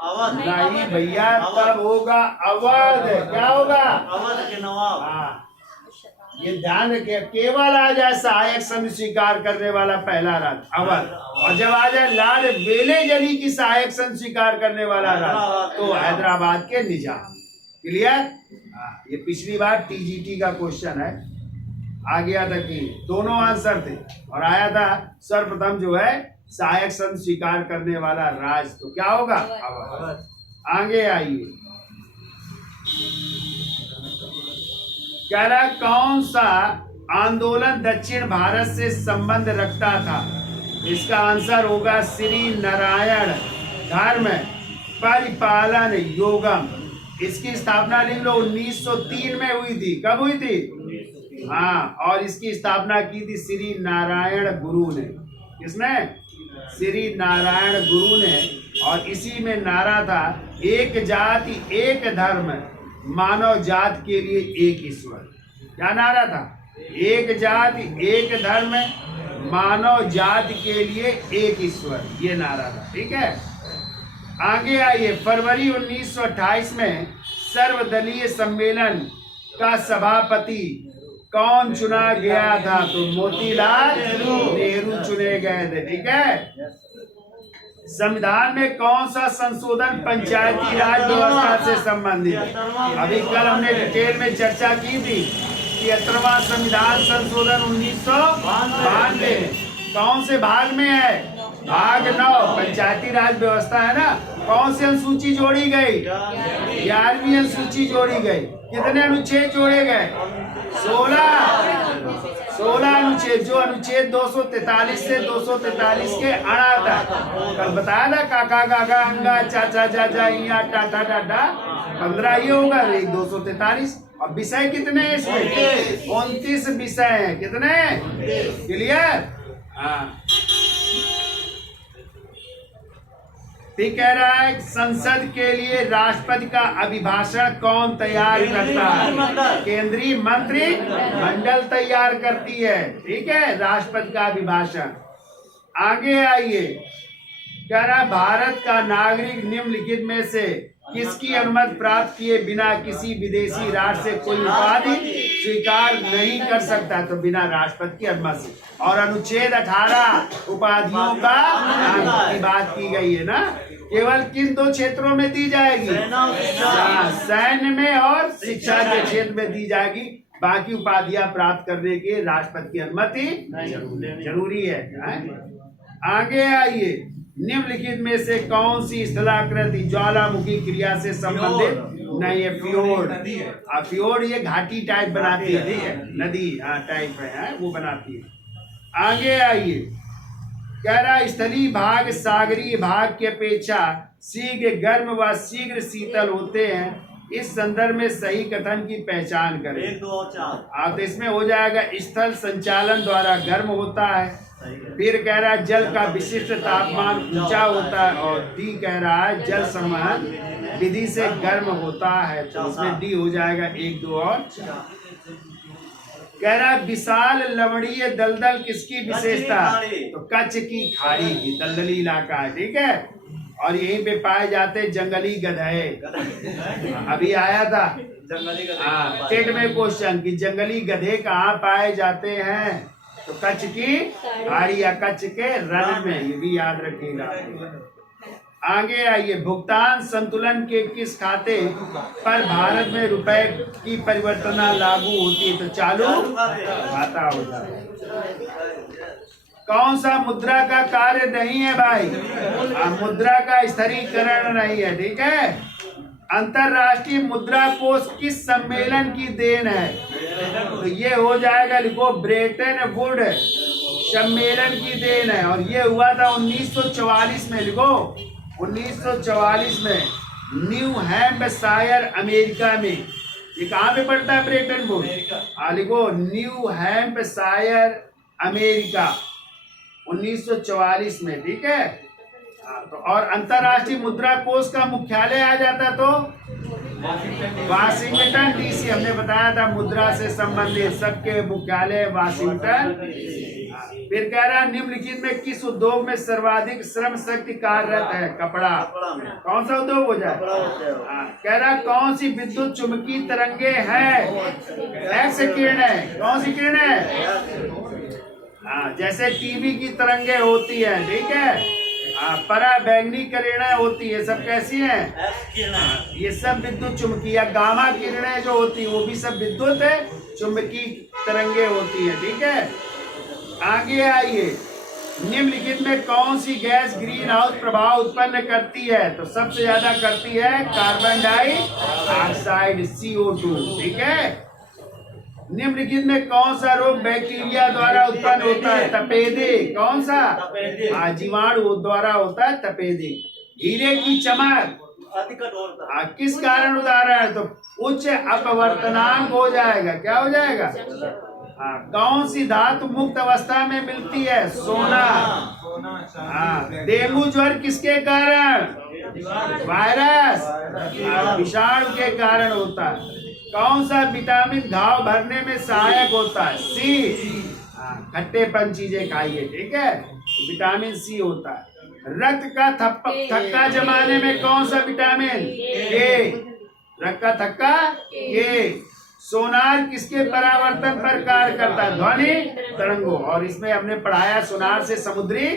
अवध। नहीं भैया, तब होगा अवध। क्या होगा? अवध के नवाब। हाँ, ये ध्यान रखिए, केवल आ जाए सहायक संधि स्वीकार करने वाला पहला राज्य अवध, और जब आ जाए लॉर्ड वेले जली की सहायक संधि स्वीकार करने वाला राज्य तो हैदराबाद के निजाम। क्लियर? ये पिछली बार टीजीटी का क्वेश्चन है, आ गया था कि दोनों आंसर थे और आया था सर्वप्रथम जो है सहायक संधि स्वीकार करने वाला राज्य, तो क्या होगा? अवध। आगे आइए। कह रहा कौन सा आंदोलन दक्षिण भारत से संबंध रखता था? इसका आंसर होगा श्री नारायण धर्म परिपालन योगम। इसकी स्थापना लिख लो 1903 में हुई थी। कब हुई थी? हाँ, और इसकी स्थापना की थी श्री नारायण गुरु ने। किसने? श्री नारायण गुरु ने। और इसी में नारा था एक जाति एक धर्म मानव जात के लिए एक ईश्वर। क्या नारा था? एक जाति एक धर्म मानव जात के लिए एक ईश्वर, ये नारा था। ठीक है, आगे आइए। फरवरी 1928 में सर्वदलीय सम्मेलन का सभापति कौन चुना गया था? तो मोतीलाल नेहरू चुने गए थे। ठीक है। संविधान में कौन सा संशोधन पंचायती राज व्यवस्था से संबंधित है? अभी कल हमने डिटेल में चर्चा की थी। 73वां संविधान संशोधन 1992 कौन से भाग में है? भाग 9 पंचायती राज व्यवस्था है ना। कौन सी अनुसूची जोड़ी गई? 11वीं अनुसूची जोड़ी गई। कितने अनुच्छेद जोड़े गए? 16 अनुच्छेद, जो अनुच्छेद 243 से 243 के अड़ा था। कल बताया था काका काका अंगा चाचा चाचा इया टाटा टाटा 15 ये होगा, 243। और विषय कितने हैं इसमें? 29 विषय हैं। कितने? क्लियर? हाँ, ठीक कह रहा है। संसद के लिए राष्ट्रपति का अभिभाषण कौन तैयार करता है? केंद्रीय मंत्रिमंडल तैयार करती है। ठीक है, राष्ट्रपति का अभिभाषण। आगे आइए। कह रहा भारत का नागरिक निम्नलिखित में से किसकी अनुमति प्राप्त किए बिना किसी विदेशी राष्ट्र से कोई उपाधि स्वीकार नहीं कर सकता? तो बिना राष्ट्रपति की अनुमति से। और अनुच्छेद 18 उपाधियों की बात की गई है ना। केवल किन 2 क्षेत्रों में दी जाएगी? सैन्य में और शिक्षा के क्षेत्र में दी जाएगी। बाकी उपाधियां प्राप्त करने के राष्ट्रपति की अनुमति जरूरी है। आगे आइए। निम्नलिखित में से कौन सी स्थलाकृति ज्वालामुखी क्रिया से संबंधित नहीं है? फ्योर्ड। फ्योर्ड ये घाटी टाइप बनाती है, नदी टाइप है, वो बनाती है। आगे आइए। कह रहा स्थलीय भाग सागरीय भाग की अपेक्षा शीघ्र गर्म व शीघ्र शीतल होते हैं। इस संदर्भ में सही कथन की पहचान करें। 1, 2 और 4 आप तो इसमें हो जाएगा स्थल संचालन द्वारा गर्म होता है। फिर कह रहा है जल का विशिष्ट तापमान ऊंचा होता है, और डी कह रहा है जल संवहन विधि से गर्म होता है। तो इसमें डी हो जाएगा 1, 2 और 4। कह रहा है विशाल लवणीय दलदल किसकी विशेषता? तो कच्छ की खाड़ी की, दलदली इलाका है, ठीक है। और यहीं पे पाए जाते जंगली गधे। अभी आया था जंगली गधे। हाँ, टेट में क्वेश्चन कि जंगली गधे कहाँ पाए जाते हैं? तो कच्छ की खाड़ी या कच्छ के रण में, ये भी याद रखिएगा। आगे आइए, भुगतान संतुलन के किस खाते पर भारत में रुपए की परिवर्तना लागू होती है? तो चालू खाता होता है। कौन सा मुद्रा का कार्य नहीं है भाई? मुद्रा का स्थिरीकरण नहीं है, ठीक है। अंतरराष्ट्रीय मुद्रा कोष किस सम्मेलन की देन है? तो ये हो जाएगा, लिखो ब्रेटन वुड सम्मेलन की देन है। और ये हुआ था 1944 में, लिखो 1944 में न्यू हैम्पशायर अमेरिका में। ये कहाँ पे पड़ता है ब्रेटन वुड? लिखो न्यू हैम्पशायर अमेरिका 1944 में, ठीक है। तो और अंतरराष्ट्रीय मुद्रा कोष का मुख्यालय आ जाता तो वाशिंगटन डीसी। हमने बताया था मुद्रा से संबंधित सबके मुख्यालय वाशिंगटन। फिर कह रहा है निम्नलिखित में किस उद्योग में सर्वाधिक श्रम शक्ति कार्यरत है? कपड़ा। कौन सा उद्योग हो जाए? कह रहा है कौन सी विद्युत चुंबकीय तरंगे हैं? एक्स किरणें। कौन सी किरणें? जैसे टीवी की तरंगे होती है, ठीक है। परा बैंगनी किरणें होती है, सब कैसी हैं? ये सब विद्युत चुंबकीय। गामा किरणें जो होती है वो भी सब विद्युत है चुंबकीय तरंगे होती है, ठीक है। आगे आइए, निम्नलिखित में कौन सी गैस ग्रीन हाउस प्रभाव उत्पन्न करती है? तो सबसे ज्यादा करती है कार्बन डाइऑक्साइड CO2, ठीक है। निम्नलिखित में कौन सा रोग बैक्टीरिया द्वारा उत्पन्न होता है? तपेदिक। कौन सा? जीवाणु द्वारा होता है तपेदिक। हीरे की चमक किस कारण उदाहरण है? तो उच्च अपवर्तनांक हो जाएगा। क्या हो जाएगा? कौन सी धातु मुक्त अवस्था में मिलती है? सोना। डेंगू ज्वर किसके कारण? वायरस, विषाणु के कारण होता है। कौन सा विटामिन घाव भरने में सहायक होता है? सी। खट्टेपन चीजें खाइए, ठीक है। विटामिन सी होता है। रक्त का थक्का जमाने में कौन सा विटामिन? ए। रक्त का थक्का ए। सोनार किसके परावर्तन पर कार्य करता है? ध्वनि तरंगों। और इसमें हमने पढ़ाया सोनार से समुद्री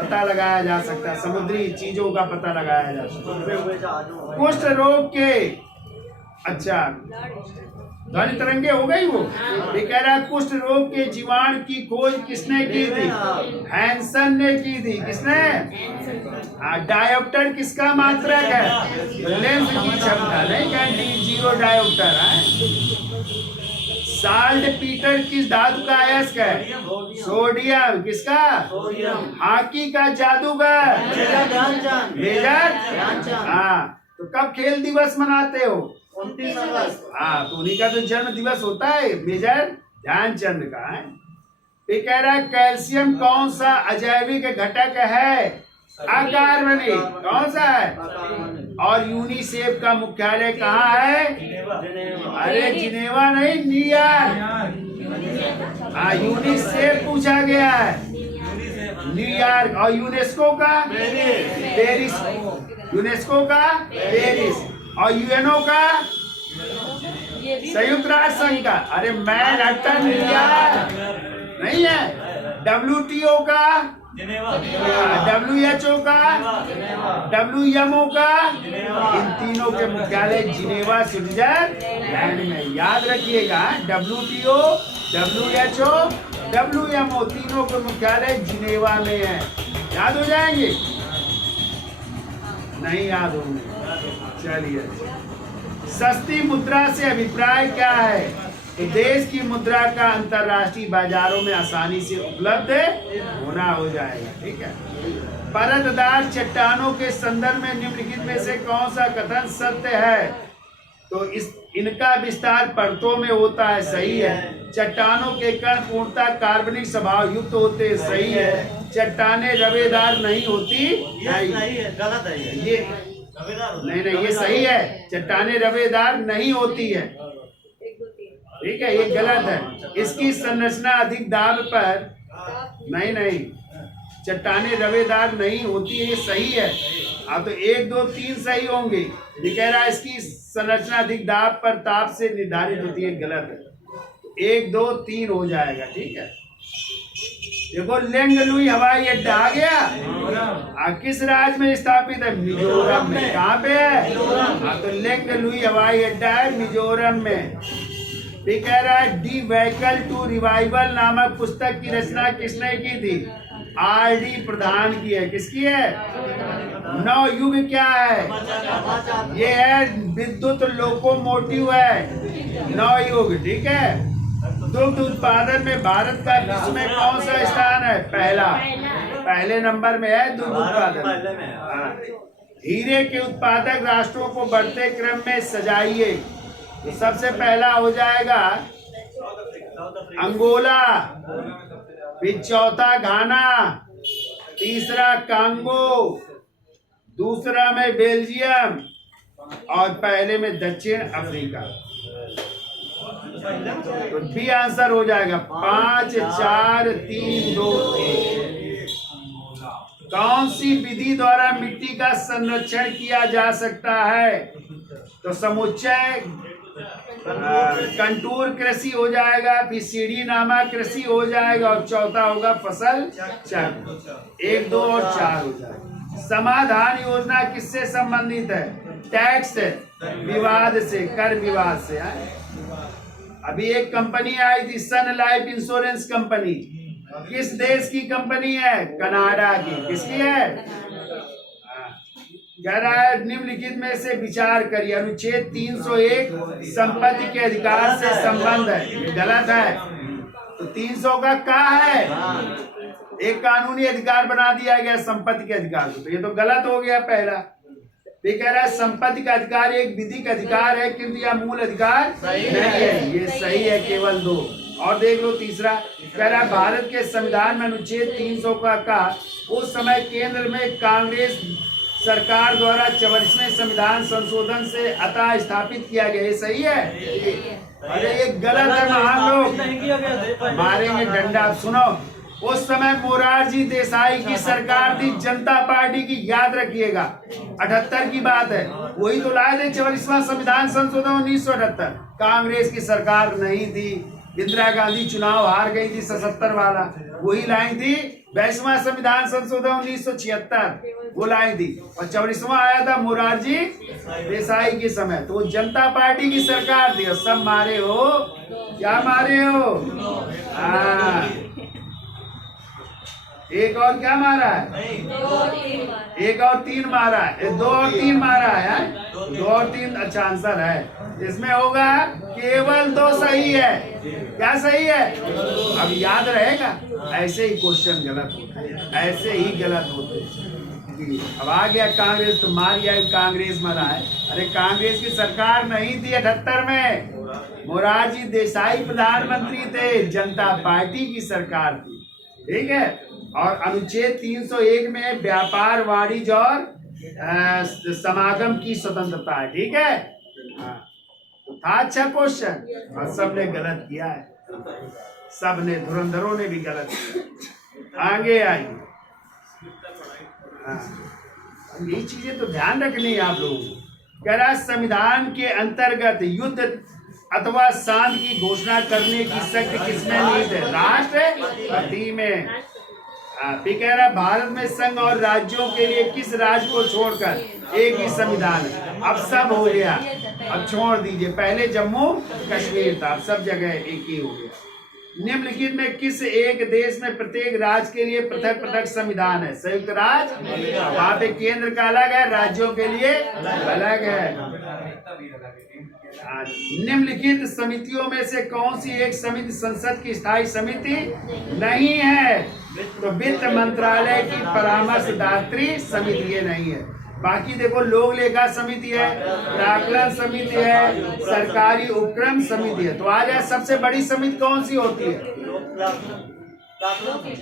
पता लगाया जा सकता है, समुद्री चीजों का पता लगाया जा सकता है। कुष्ठ रोग के, अच्छा ध्वनि तरंगे हो गई वो। ये कह रहा है कुष्ठ रोग के जीवाणु की खोज किसने की थी? हैंसन ने की थी। किसने? डायोप्टर किसका मात्रक है? लेंस की क्षमता, नहीं कहती जीरो डायोप्टर है। साल्ट पीटर किस धातु का अयस्क है? सोडियम। किसका? हॉकी का जादूगर मेजर। तो कब खेल दिवस मनाते हो? 29 अगस्त। तो उन्हीं का तो जन्म दिवस होता है, मेजर ध्यानचंद का है। ये कह रहा है कैल्शियम कौन सा अजैविक घटक है? अकार्बनिक। कौन सा है? और यूनिसेफ का मुख्यालय कहाँ है? अरे जिनेवा नहीं, न्यूयॉर्क। यूनिसेफ पूछा गया है, न्यूयॉर्क। और यूनेस्को का पेरिस। यूनेस्को का पेरिस। और यूएनओ का संयुक्त राष्ट्र संघ का, अरे मैनहट्टन न्यूयॉर्क नहीं है। WTO का, WHO का, WMO का, इन तीनों के मुख्यालय जिनेवा स्विट्जरलैंड में। याद रखिएगा, WTO, WHO, WMO तीनों के मुख्यालय जिनेवा में है। याद हो जाएंगे? नहीं याद होंगे। चलिए, सस्ती मुद्रा से अभिप्राय क्या है? तो देश की मुद्रा का अंतर्राष्ट्रीय बाजारों में आसानी से उपलब्ध होना हो जाएगा, ठीक है। परतदार चट्टानों के संदर्भ में निम्नलिखित में से कौन सा कथन सत्य है? तो इनका विस्तार परतों में होता है, सही है। चट्टानों के कण पूर्णतः कार्बनिक स्वभाव युक्त होते हैं, सही है। चट्टानें रवेदार नहीं होती, नहीं है, गलत है ये नहीं, ये सही है। चट्टानें रवेदार नहीं होती है, ठीक है, ये गलत है। इसकी संरचना अधिक दाब पर नहीं, चट्टानें रवेदार नहीं होती है, ये सही है। अब तो 1, 2, 3 सही होंगे। ये कह रहा है इसकी संरचना अधिक दाब पर ताप से निर्धारित होती है, गलत है। 1, 2, 3 हो जाएगा, ठीक है। देखो लेंगलुई हवाई अड्डा आ गया, किस राज्य में स्थापित है? मिजोरम में। कहाँ पे है? हाँ, तो लेंगलुई हवाई अड्डा है मिजोरम में। ये कह रहा है दी व्हीकल टू रिवाइवल नामक पुस्तक की रचना किसने की थी? R.D. प्रधान की है। किसकी है? नवयुग क्या है? ये है विद्युत लोकोमोटिव है, नवयुग, ठीक है। दुग्ध उत्पादन में भारत का विश्व में कौन सा स्थान है? पहले नंबर में है दुग्ध उत्पादन। हीरे के उत्पादक राष्ट्रों को बढ़ते क्रम में सजाइए। तो सबसे पहला हो जाएगा अंगोला, फिर चौथा घाना, तीसरा कांगो, दूसरा में बेल्जियम और पहले में दक्षिण अफ्रीका। तो भी आंसर हो जाएगा 5, 4, 3, 2, 1। कौन सी विधि द्वारा मिट्टी का संरक्षण किया जा सकता है? तो समुच्चय कंटूर कृषि हो जाएगा, फिर सीढ़ीनामा कृषि हो जाएगा और चौथा होगा फसल चक्र। 1, 2 और 4 हो जाएगा। समाधान योजना किससे संबंधित है? टैक्स विवाद से, कर विवाद से। अभी एक कंपनी आई थी सन लाइफ इंश्योरेंस कंपनी, किस देश की कंपनी है? कनाडा की। किसकी है? कह रहा है निम्नलिखित में से विचार करिए। अनुच्छेद 301 संपत्ति के अधिकार से संबंध है, ये गलत है। तो 300 का क्या है? एक कानूनी अधिकार बना दिया गया संपत्ति के अधिकार को, तो ये तो गलत हो गया पहला। ये कह रहा है संपत्ति का अधिकार एक विधिक अधिकार है किंतु यह मूल अधिकार नहीं है, ये सही है, केवल 2। और देख लो तीसरा, कह रहा है भारत के संविधान में अनुच्छेद 300 का उस समय केंद्र में कांग्रेस सरकार द्वारा 44वें संविधान संशोधन से अतः स्थापित किया गया, ये सही है? अरे ये गलत है, महान लोग मारेंगे डंडा। सुनो, उस समय मोरारजी देसाई की सरकार थी, जनता पार्टी की, याद रखिएगा। 78 की बात है, वही तो लाए थे 44वां संविधान संशोधन 1978। कांग्रेस की सरकार नहीं थी, इंदिरा गांधी चुनाव हार गई थी 77 वाला, वही लाई थी। 22वां संविधान संशोधन 1976 वो लाई थी, और 44वां आया था मोरारजी देसाई के समय, तो वो जनता पार्टी की सरकार थी। और सब मारे हो, क्या मारे हो? एक और क्या मारा है? 1 और 3 मारा है, 2 और 3 मारा है। 2 और 3 अच्छा आंसर है। इसमें होगा केवल 2 सही है। क्या सही है? अब याद रहेगा, ऐसे ही क्वेश्चन गलत होते हैं, ऐसे ही गलत होते हैं। अब आ गया कांग्रेस, तो मार गया कांग्रेस मरा है। अरे कांग्रेस की सरकार नहीं थी 78 में, मोरारजी देसाई प्रधानमंत्री थे, जनता पार्टी की सरकार थी, ठीक है। और अनुच्छेद 301 में व्यापार, वाणिज्य और समागम की स्वतंत्रता है, ठीक है। तो था अच्छा क्वेश्चन, और सबने गलत किया है, सबने, धुरंधरों ने भी गलत किया। आगे आइए, ये चीजें तो ध्यान रखनी है आप लोगों को। कह रहा संविधान के अंतर्गत युद्ध अथवा शांति की घोषणा करने की शक्ति किसमें निहित है? राष्ट्रपति में। फिर कह रहा भारत में संघ और राज्यों के लिए किस राज्य को छोड़कर एक ही संविधान है? अब सब हो गया, अब छोड़ दीजिए, पहले जम्मू कश्मीर था, अब सब जगह एक ही हो गया। निम्नलिखित में किस एक देश में प्रत्येक राज्य के लिए पृथक पृथक संविधान है? संयुक्त राज्य, वहाँ पे केंद्र का अलग है, राज्यों के लिए अलग है। निम्नलिखित समितियों में से कौन सी एक समिति संसद की स्थायी समिति नहीं है? तो वित्त मंत्रालय की परामर्शदात्री समिति ये नहीं है। बाकी देखो लोक लेखा समिति है, प्राक्कलन समिति है, सरकारी उपक्रम समिति है। तो आज है सबसे बड़ी समिति कौन सी होती है?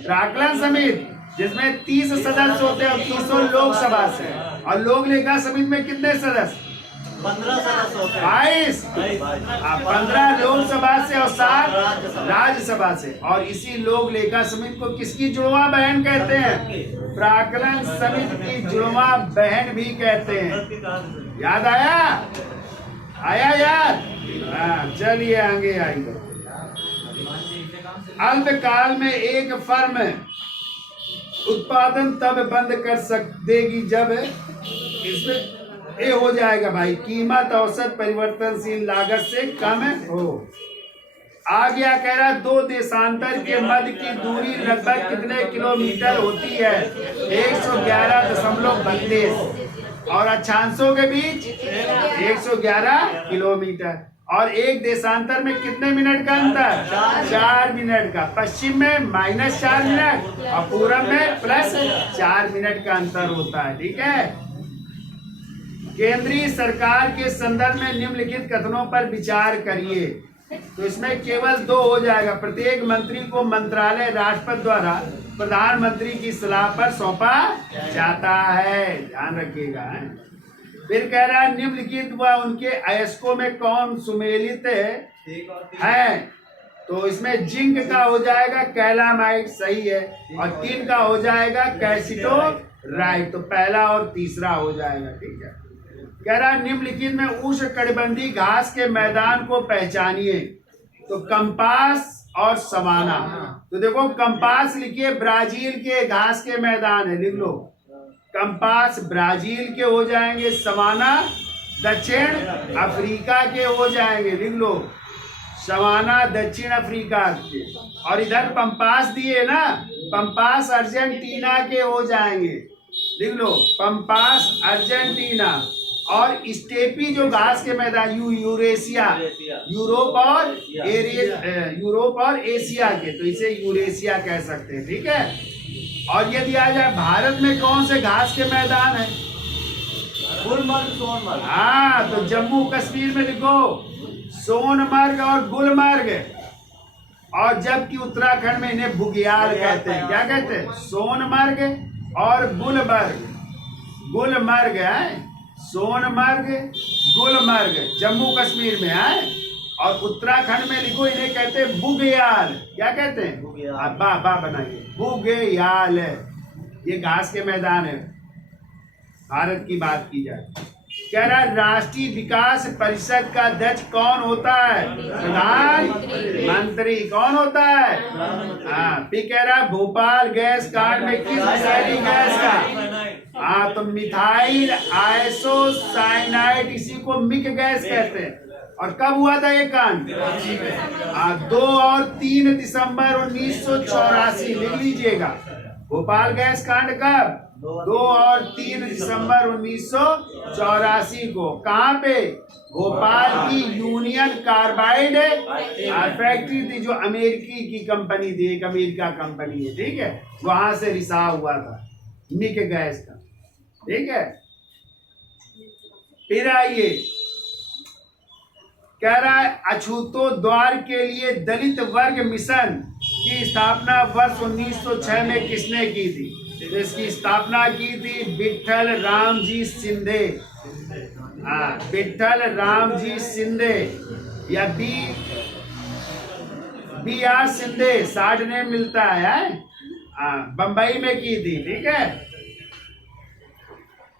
प्राक्कलन समिति, जिसमें 30 सदस्य होते हैं और 30 लोकसभा से। और लोक लेखा समिति में कितने सदस्य? 15 सदस्य होते हैं। 22। 15 लोकसभा से और 7 राज्यसभा से। और इसी लोक लेखा समिति को किसकी जुड़वा बहन कहते हैं? प्राक्कलन समिति की जुड़वा बहन भी कहते हैं। याद आया? आया याद? हाँ, चलिए आगे आइए। अल्पकाल में एक फर्म उत्पादन तब बंद कर देगी जब इसमें ये हो जाएगा भाई, कीमत औसत परिवर्तनशील लागत से कम हो। आ गया कह रहा 2 देशांतर के मध्य की दूरी लगभग कितने किलोमीटर होती है? 111.32 और अक्षांशों के बीच 111 किलोमीटर। और एक देशांतर में कितने मिनट का अंतर? 4 मिनट का। पश्चिम में -4 मिनट और पूरब में +4 मिनट का अंतर होता है। ठीक है। केंद्रीय सरकार के संदर्भ में निम्नलिखित कथनों पर विचार करिए। तो इसमें केवल 2 हो जाएगा। प्रत्येक मंत्री को मंत्रालय राष्ट्रपति द्वारा प्रधानमंत्री की सलाह पर सौंपा जाता है, ध्यान रखिएगा। फिर कह रहा है निम्नलिखित व उनके अयस्कों में कौन सुमेलित है? तो इसमें जिंक का हो जाएगा कैलामाइट, सही है। और टिन का हो जाएगा कैल्सिटोराइट। तो पहला और तीसरा हो जाएगा। ठीक है। कह रहा निम्नलिखित में उष्णकटिबंधीय घास के मैदान को पहचानिए। तो कंपास और सवाना। तो देखो कंपास लिखिए, ब्राजील के घास के मैदान है, लिख लो। कंपास ब्राजील के हो जाएंगे, सवाना दक्षिण अफ्रीका के हो जाएंगे, लिख लो। सवाना दक्षिण अफ्रीका के। और इधर पंपास दिए ना, पंपास अर्जेंटीना के हो जाएंगे, लिख लो। Pampas Argentina. और स्टेपी जो घास के मैदान यूरेशिया, यूरोप और एशिया के, तो इसे यूरेशिया कह सकते हैं। ठीक है। और यदि आ जाए भारत में कौन से घास के मैदान है? गुलमर्ग, सोनमर्ग। हाँ, तो जम्मू कश्मीर में लिखो सोनमर्ग और गुलमर्ग। और जबकि उत्तराखंड में इन्हें बुग्याल कहते हैं। क्या कहते हैं? सोनमर्ग और गुलमर्ग। गुलमर्ग है, सोनमर्ग, गुलमर्ग जम्मू कश्मीर में है। और उत्तराखंड में लिखो इन्हें कहते हैं बुग्याल। क्या कहते हैं? बा बनाइए, बुग्याल। ये घास के मैदान है। भारत की बात की जाए, कह रहा है राष्ट्रीय विकास परिषद का अध्यक्ष कौन होता है? प्रधानमंत्री। कौन होता है? हाँ। फिर कह रहा है भोपाल गैस कांड में किस विषैली गैस का? हाँ, तो मिथाइल आइसोसाइनाइड, इसी को मिक गैस कहते हैं। और कब हुआ था ये कांड? 2 और 3 दिसंबर 1984, लिख लीजिएगा। भोपाल गैस कांड कब? 2 और 3 दिसंबर 1984 को। कहाँ पे? भोपाल की यूनियन कार्बाइड फैक्ट्री थी, जो अमेरिकी की कंपनी थी, एक अमेरिका कंपनी है। ठीक है। वहां से रिसाव हुआ था मिक गैस का। ठीक है। फिर आइए, कह रहा है अछूतोद्वार के लिए दलित वर्ग मिशन की स्थापना वर्ष 1906 में किसने की थी? तो इसकी स्थापना की थी विट्ठल रामजी शिंदे। विट्ठल रामजी शिंदे या B R Shinde, short name मिलता है। बंबई में की थी। ठीक है।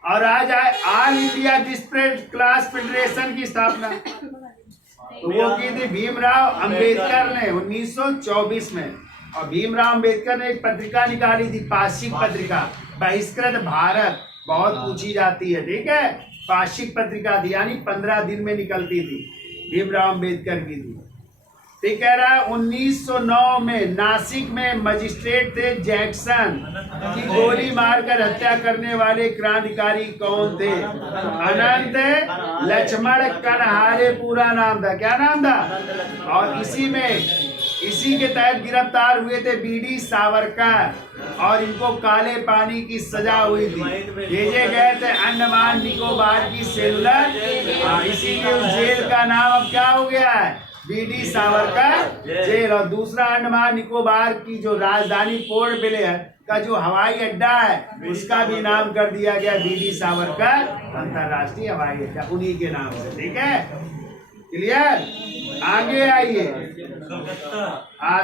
और आज ऑल इंडिया डिस्प्रेड क्लास फेडरेशन की स्थापना तो वो की थी भीमराव अंबेडकर ने 1924 में। और भीमराव अंबेडकर ने एक पत्रिका निकाली थी, पाक्षिक पत्रिका, बहिष्कृत भारत, बहुत पूछी जाती है। ठीक है। पाक्षिक पत्रिका थी, यानी 15 दिन में निकलती थी, भीमराव अंबेडकर की थी। तो कह रहा है 1909 में नासिक में मजिस्ट्रेट थे जैक्सन की गोली मारकर हत्या करने वाले क्रांतिकारी कौन थे? अनंत लक्ष्मण कनहारे पूरा नाम था। क्या नाम था? और इसी में इसी के तहत गिरफ्तार हुए थे बीडी सावरकर और इनको काले पानी की सजा हुई थी। भेजे गए थे अंडमान निकोबार की सेलुलर, इसीलिए उस जेल का नाम अब क्या हो गया है, बीडी सावरकर जेल। और दूसरा अंडमान निकोबार की जो राजधानी पोर्ट ब्लेयर का जो हवाई अड्डा है उसका भी नाम कर दिया गया बीडी सावरकर अंतरराष्ट्रीय हवाई अड्डा, उन्हीं के नाम से। ठीक है, क्लियर। आगे आइए,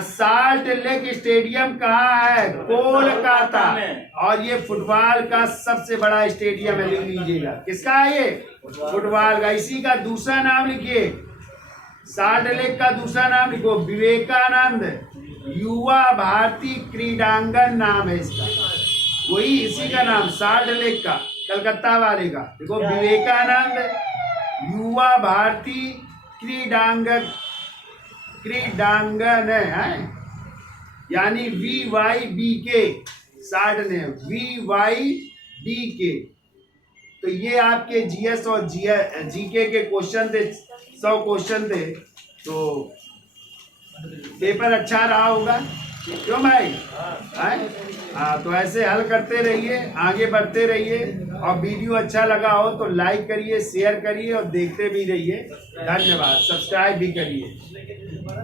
साल्ट लेक स्टेडियम कहाँ है, कोलकाता। और ये फुटबॉल का सबसे बड़ा स्टेडियम है, लिख लीजिएगा। किसका है ये, फुटबॉल का। इसी का दूसरा नाम लिखिए, साल्ट लेक का दूसरा नाम लिखो, विवेकानंद युवा भारती क्रीडांगन नाम है इसका। वही इसी का नाम, साल्ट लेक का, कलकत्ता वाले का। देखो, विवेकानंद युवा भारती क्रीडांगन है, यानी VYBK, साल्ट ने VYBK। तो ये आपके GS और GK के क्वेश्चन थे, 100 क्वेश्चन थे। तो पेपर अच्छा रहा होगा, क्यों भाई? हाँ, तो ऐसे हल करते रहिए, आगे बढ़ते रहिए। और वीडियो अच्छा लगा हो तो लाइक करिए, शेयर करिए और देखते भी रहिए। धन्यवाद, सब्सक्राइब भी करिए।